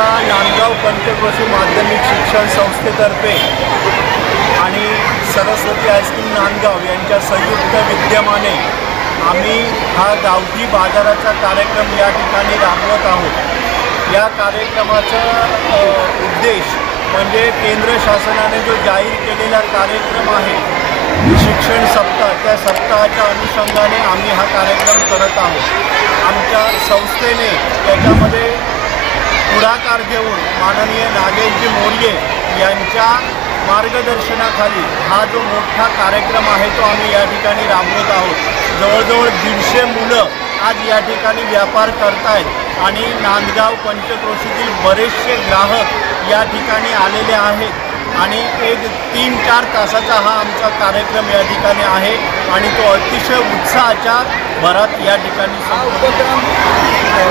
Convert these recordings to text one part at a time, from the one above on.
आमच्या नांदगाव पंचक्रोशी माध्यमिक शिक्षण संस्थेतर्फे आणि सरस्वती हायस्कूल नांदगाव यांच्या संयुक्त विद्यमाने आम्ही हा गावठी बाजाराचा कार्यक्रम या ठिकाणी राबवत आहोत। या कार्यक्रमाचा उद्देश म्हणजे केंद्र शासनाने जो जाहीर केलेला कार्यक्रम आहे शिक्षण सप्ताह, त्या सप्ताहाच्या अनुषंगाने आम्ही हा कार्यक्रम करत आहोत। आमच्या संस्थेने त्याच्यामध्ये पुढाकार घेऊन माननीय नागेशजी मोर्ये यांच्या मार्गदर्शनाखाली हा जो मोठा कार्यक्रम आहे तो आम्ही या ठिकाणी राबवत आहोत। जवळजवळ 150 मुलं आज या ठिकाणी व्यापार करतायत आणि नांदगाव पंचक्रोशीतील बरेचसे ग्राहक या ठिकाणी आलेले आहेत आणि एक 3-4 तासाचा हा आमचा कार्यक्रम या ठिकाणी आहे आणि तो अतिशय उत्साहाच्या भरात या ठिकाणी हा उपक्रम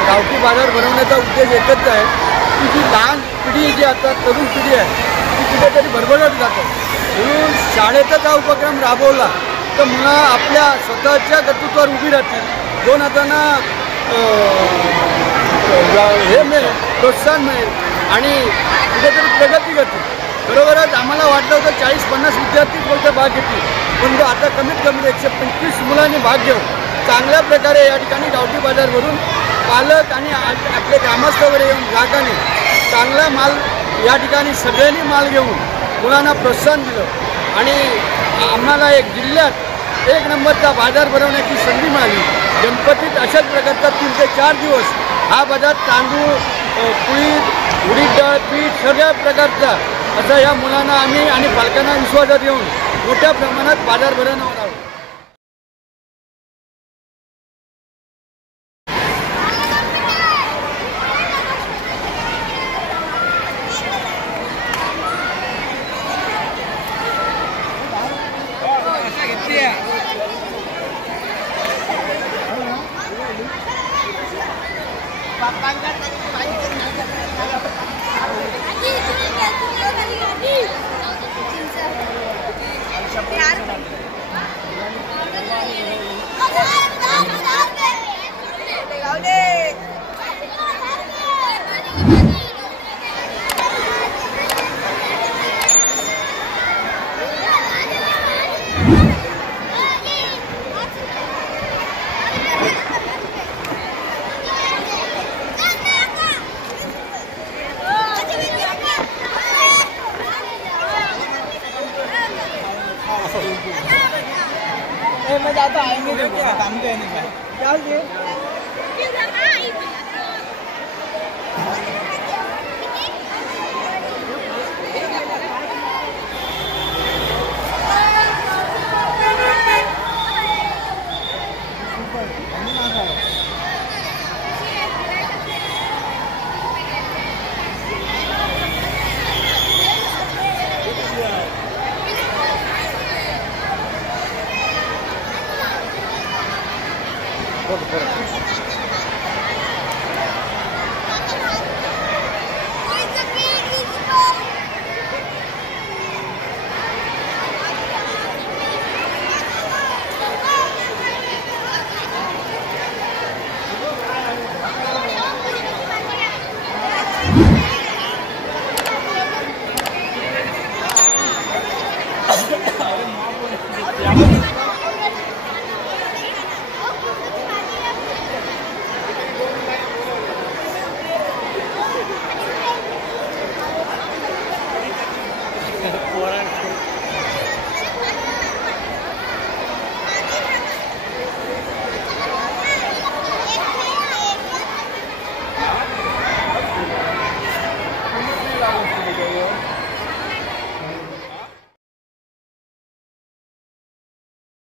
गावठी बाजार भरवण्याचा उद्देश एकच आहे की जी लहान पिढी जी आता तरुण पिढी आहे ती कुठेतरी भरभरट जाते, म्हणून शाळेतच हा उपक्रम राबवला तर मुलं आपल्या स्वतःच्या कर्तृत्वावर उभी राहतील, दोन हातांना हे मिळेल, प्रोत्साहन मिळेल आणि कुठेतरी प्रगती करतील। बरोबरच आम्हाला वाटलं होतं 40-50 विद्यार्थी फक्त भाग घेतील, पण आता कमीत कमी 125 मुलांनी भाग घेऊन चांगल्या प्रकारे या ठिकाणी गावठी बाजार भरून पालक आणि आपले ग्रामस्थ वगैरे येऊन ग्राहकांनी चांगला माल या ठिकाणी सगळ्यांनी माल घेऊन मुलांना प्रोत्साहन दिलं आणि आम्हाला एक जिल्ह्यात 1 नंबरचा बाजार भरवण्याची संधी मिळाली। गणपतीत अशाच प्रकारचा 3 ते 4 दिवस हा बाजार तांदूळ, कुळीद, उडीद डाळ, पीठ सगळ्या प्रकारचा असा या मुलांना आम्ही आणि पालकांना विश्वासात घेऊन मोठ्या प्रमाणात बाजार भरवणार आहोत। मैं जाता आएंगे, काम करेंगे क्या?